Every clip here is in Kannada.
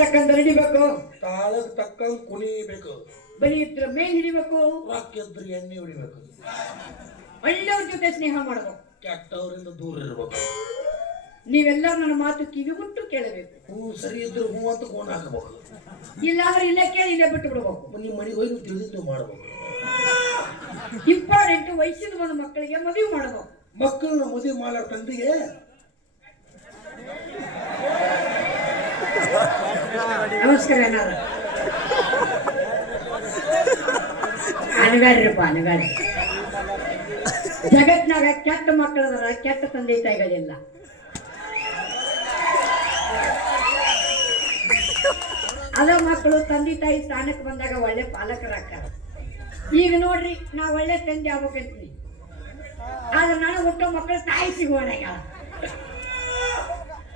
ತಕ್ಕಂತ ಹಿಡಿಬೇಕು, ತಾಳಕ್ ತಕ್ಕಂಗ್ ಕುಣಿಬೇಕು, ಬಲಿ ಇದ್ರ ಮೇನ್ ಹಿಡಿಬೇಕು, ರಾಕಿದ್ರ ಎಣ್ಣೆ ಹೊಡಿಬೇಕು, ಒಳ್ಳೆಯವ್ರ ಜೊತೆ ಸ್ನೇಹ ಮಾಡಬೇಕು, ಕೆಟ್ಟವರಿಂದ ದೂರ ಇರ್ಬೇಕು. ನೀವೆಲ್ಲರೂ ನನ್ನ ಮಾತು ಕಿವಿಗುಟ್ಟು ಕೇಳಬೇಕು. ಹೂ ಸರಿ ಇದ್ರು ಹೂ ಅಂತ ಕೋಣ ಹಾಕಬೇಕು, ಇಲ್ಲಾಂದ್ರೆ ಇಲ್ಲೇ ಕೇಳಿ ಇಲ್ಲೇ ಬಿಟ್ಟು ಬಿಡ್ಬೇಕು. ನಿಮ್ಮ ಮನೆಗೆ ಹೋಗಿ ತಿಳಿದು ಮಾಡ್ಬೇಕು. ಇಂಪಾರ್ಟೆಂಟ್ ವಯಸ್ಸಿನ ಒಂದು ಮಕ್ಕಳಿಗೆ ಮದುವೆ ಮಾಡಬೇಕು. ಮಕ್ಕಳನ್ನ ಮದುವೆ ಮಾಡೋ ತಂದೆಗೆ ನಮಸ್ಕಾರ. ಏನಾದ್ರು ಅನಗಾಡ್ರಿಪ್ಪ ಅನಗಾಡ್ರಿ. ಜಗತ್ನಾಗ ಕೆಟ್ಟ ಮಕ್ಕಳದಾರ, ಕೆಟ್ಟ ತಂದೆ ತಾಯಿಗಳಿಲ್ಲ. ಅದ ಮಕ್ಕಳು ತಂದೆ ತಾಯಿ ಸ್ಥಾನಕ್ಕೆ ಬಂದಾಗ ಒಳ್ಳೆ ಪಾಲಕರಾಗ್ತಾರ. ಈಗ ನೋಡ್ರಿ, ನಾ ಒಳ್ಳೆ ತಂದೆ ಆಗ್ಬೇಕಂತೀನಿ, ಆದ್ರೆ ನಾನು ಹುಟ್ಟೋ ಮಕ್ಕಳು ತಾಯಿ ಸಿಗುವಣ.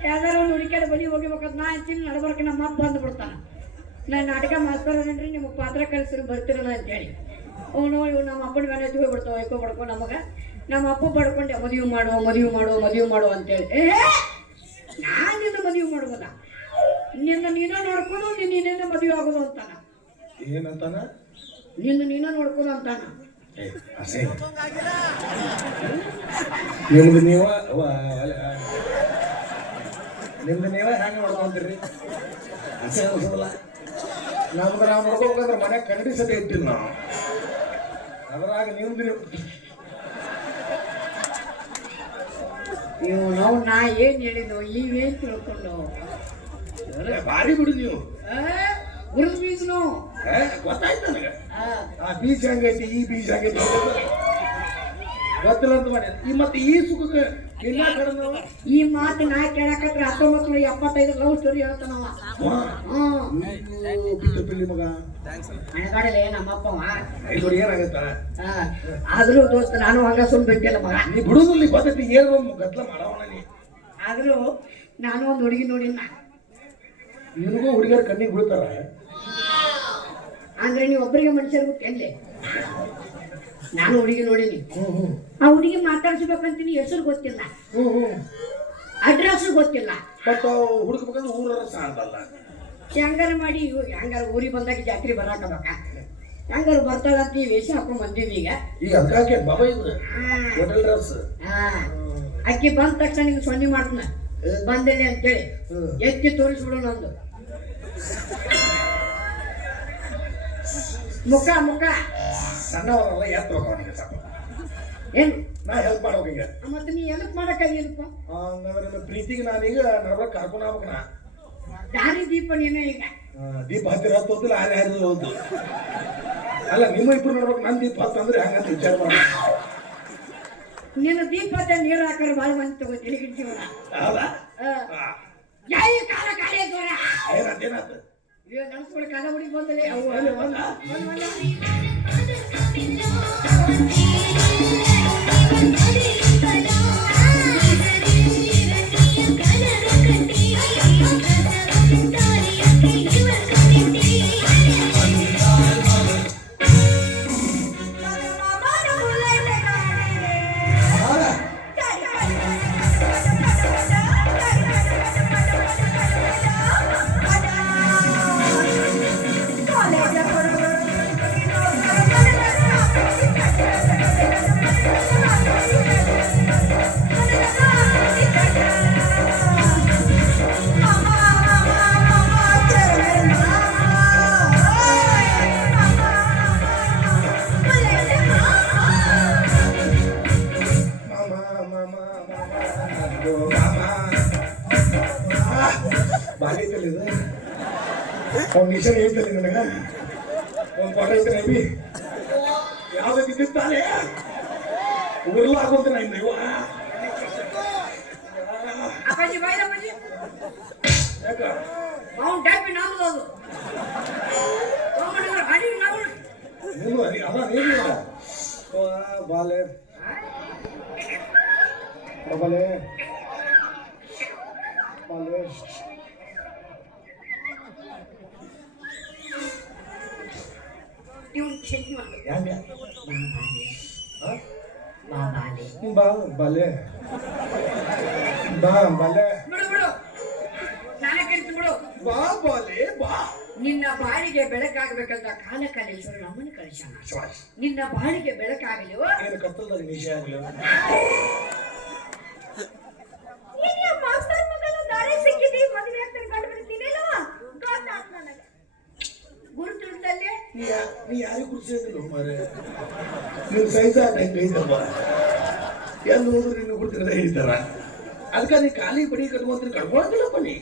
ಯಾವ್ದಾರ ಒಂದು ಹುಡುಕಾಡ ಬಲಿ ಹೋಗಿಬೇಕಂತ ನಾ ಅಂತೀನಿ, ನಡ್ಬರ್ಕ ನಮ್ಮ ಅಪ್ಪ ಬಂದು ಬಿಡ್ತಾನ. ನಾನು ನಾಟಕ ಮಾಸ್ತರನ್ರಿ, ನಿಮಗೆ ಪಾತ್ರ ಕಲಿಸ್ರು ಬರ್ತಿರಲ್ಲ ಅಂತೇಳಿ. ಅವನು ಇವು ನಮ್ಮ ಅಪ್ಪನ ಮೇಲೆ ಹೋಗ್ಬಿಡ್ತಾವ, ಐಕೋ ಬಡ್ಕೊ ನಮಗೆ. ನಮ್ಮ ಅಪ್ಪ ಬಡ್ಕೊಂಡೆ ಮದುವೆ ಮಾಡುವ ಮದುವೆ ಮಾಡುವ ಮದುವೆ ಮಾಡುವ ಅಂತೇಳಿ. ನಾನು ನಿನ್ನ ಮದುವೆ ಮಾಡುವುದ, ನಿನ್ನ ನೀನ ನೋಡ್ಕೊಂಡು ನೀನೇನ ಮದುವೆ ಆಗೋದು ಅಂತಾನ. ಏನಂತಾನ? ನಿನ್ನ ನೀನ ನೋಡ್ಕೊಂಡು ಅಂತಾನ. ನಿಮ್ದು ನೀವ ಹೆಂಗೆ ಮಾಡ್ಕೊಂತೀರಿ? ಹಸೆ ಅನ್ಸೋದಿಲ್ಲ. ನಮ್ದು ನಾವು ನೋಡ್ಕೋಬೇಕಂದ್ರೆ ಮನೆ ಕನ್ನಡಿ ಸಭೆ ಇಟ್ಟಿವಿ ನಾವು. ಅದ್ರಾಗ ನಿಮ್ದು ನೀವು ನಾವು ನಾ ಏನ್ ಹೇಳಿದ್ವು ಈವೇನ್ ತಿಳ್ಕೊಂಡು ಭಾರಿ ಬಿಡು ನೀವು. ಹುರಿದ ಬೀಜನು ಗೊತ್ತಾಯ್ತು ನನಗೆ. ಆ ಬೀಜ ಹಂಗೈತಿ, ಈ ಬೀಜ ಹಂಗೈತಿ ಗೊತ್ತಿಲ್ಲ ಅಂತ ಮಾಡಿ. ಈ ಮತ್ತೆ ಈ ಸುಖಕ್ಕೆ ಎಲ್ಲ ಕಡೆ ಈ ಮಾತು ನಾ ಕೇಳಕತ್ರ 1975 ಲವ್ ಸ್ಟೋರಿ ಹೇಳ್ತಾನವ. ಪಿಲ್ಲಿ ಮಗ ಹಣಗಾಡಲೇ ನಮ್ಮಪ್ಪವ. ಏನಾಗತ್ತ? ಆದ್ರೂ ದೋಸ್ತ ನಾನು ಹಂಗ ಸುಮ್ ಬಿಟ್ಟಿಲ್ಲ ಮಗ. ನೀ ಬಿಡುದಿಲ್ಲ ಗೊತ್ತೈತಿ, ಏನು ಗದ್ಲ ಮಾಡವಣ ನೀ. ಆದ್ರೂ ನಾನು ಒಂದು ಹುಡುಗಿ ನೋಡಿನ. ನಿನಗೂ ಹುಡುಗಿಯರ ಕಣ್ಣಿಗೆ ಬೀಳ್ತಾರ ಅಂದ್ರೆ ನೀವು ಒಬ್ಬರಿಗೆ ಮನುಷ್ಯರು ಬಿಟ್ಟೆನ್ಲೆ. ನಾನು ಹುಡುಗಿ ನೋಡಿನಿ. ಆ ಹುಡುಗಿ ಮಾತಾಡ್ಸ್ಬೇಕಂತೀನಿ, ಹೆಸರು ಗೊತ್ತಿಲ್ಲ, ಅಡ್ರೆಸ್ ಗೊತ್ತಿಲ್ಲ. ಹುಡುಕಬೇಕಂದ್ರೆ ಊರ ಅಂತಲ್ಲ. ಹೆಂಗಾರ ಮಾಡಿ ಹೆಂಗಾರ ಊರಿಗೆ ಬಂದಾಗ ಜಾತ್ರೆ ಬರಾಕಬೇಕ, ಹೆಂಗಾರು ಬರ್ತಾಳಂತ ಈ ವೇಷ ಹಾಕೊಂಡ್ ಬಂದಿವಿ. ಈಗ ಅಕ್ಕಿ ಬಂದ ತಕ್ಷಣ ನಿಮ್ಗೆ ಸೊನ್ನೆ ಮಾಡ್ತಾನ, ಬಂದೇನೆ ಅಂತೇಳಿ ಎತ್ತಿ ತೋರಿಸ್ಬಿಡು ನಂದು ಮುಖ. ಮುಖ ಸಣ್ಣವರಲ್ಲ, ಎತ್ತಬೇಕು ಅವನಿಗೆ ಸ್ವಲ್ಪ. ಏನು ನಾ ಹೆಲ್ಪ್ ಮಾಡ್ಬೇಕೀಗ. ಮತ್ತೆ ನೀ ಹೆಲ್ಪ್ ಮಾಡಕ್ಕಾಗಿಲ್ಲಪ್ಪ. ಪ್ರೀತಿಗೆ ನಾನೀಗ ನಡ್ಬರ್ಕ್ ಕರ್ಕೊಂಡು ಹೋಗ್ಬೇಕ. ನಾ ದಾರಿ ದೀಪ ನೀನು ಈಗ ದೀಪ ಹತ್ತಿರ ಹತ್ತು ಹೋದಿಲ್ಲ, ಆರೆ ಹರಿದು ಹೋದ್ದು ಅಲ್ಲ. ನಿಮ್ಮ ಇಬ್ರು ನೋಡ್ಬೇಕು, ನನ್ನ ದೀಪ ಹತ್ತು ಅಂದ್ರೆ ಹಂಗಂತ ವಿಚಾರ ಮಾಡ. ನೀನು ದೀಪ ನೀರು ಹಾಕರು ಭಾಳ ಮಂದಿ ತಗೋತೀನಿ ಜೀವನ. ಹೌದಾ? ಕಾಲ ಕಾಲೇ ದೂರ ಏನಾತ ನಡ್ಸ್ಕೊಳ ಕಾಲ ಹುಡುಗಿ ಬಂದಲೇ ಅವು ಮಿಷನ್ ಹೇಳ್ತೇನೆ ನನಗ. ಒಂದು ಪಾಠ ಐತೆ ನೈಬಿ ಯಾವ್ದು ಬಿದ್ದಿತ್ತಾನೆ ಊರ್ಲ ಆಗೋದು ನಾ ಇವ. ಯಾಕ ನೀನು ಅದ ನೀನು ಬಾಲೆ ಬಾಲೆ ಬಾಲೆ ಬಾಲೆ ಬಾ ಬಾಲೆ ಬಾ ಬಾಲೆ ಬಾ. ನಿನ್ನ ಬಾಳಿಗೆ ಬೆಳಕಾಗಬೇಕಂತ ಕಾಲಕಾಲೇಶ್ವರ ನಮ್ಮನ್ನು ಕಳಿಸ್ಯಾನ. ಶಬಾಷ್. ನಿನ್ನ ಬಾಳಿಗೆ ಬೆಳಕಾಗಲಿ ಏನು ಕತ್ತಲದಾಗ ನಿಶೆ ಆಗಲಿ. ಮಾಸ್ತರ್ ಮಗನ ದಾರಿ ಸಿಕ್ಕಿದಿ, ಮದುವೆ ಆಗ್ತಾನೆ ಕಂಡು ಬಿಡ್ತೀನೇನೋ ಗೊತ್ತಾಯ್ತು ನನಗೆ. ಗುರುತಿಡ್ತಲ್ಲೇ ನೀ ಯಾರಿಗೂ ಕುರ್ಸಿಲ್ಲ ಮಾರೆ. ನೀನು ಸೈಜ್ ಆಗೈತಮ್ಮ, ಎಂದು ಹೋದ್ರು ನಿನ್ನ ಗುರ್ತಿರದೇ ಹೇಳ್ತಾರ. ಅದಕ್ಕೆ ನೀ ಖಾಲಿ ಬಡಿ ಕಟ್ಕೊಂಡ್ರೆ ಕಟ್ಕೊಳತ್ತಿಲ್ಲಪ್ಪ ನೀ.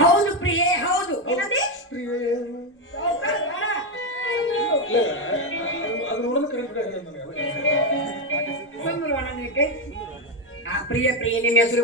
ಹೌದು ಪ್ರಿಯೆ, ಹೌದು. ಏನಂದಿ? ಅದು ನೋಡೋದು ಕರೆಕ್ಟ್ ಆಗಿದೆ ನನಗೆ. ಪ್ರಿಯ ಪ್ರಿಯ ನಿಮ್ಮ ಹೆಸರು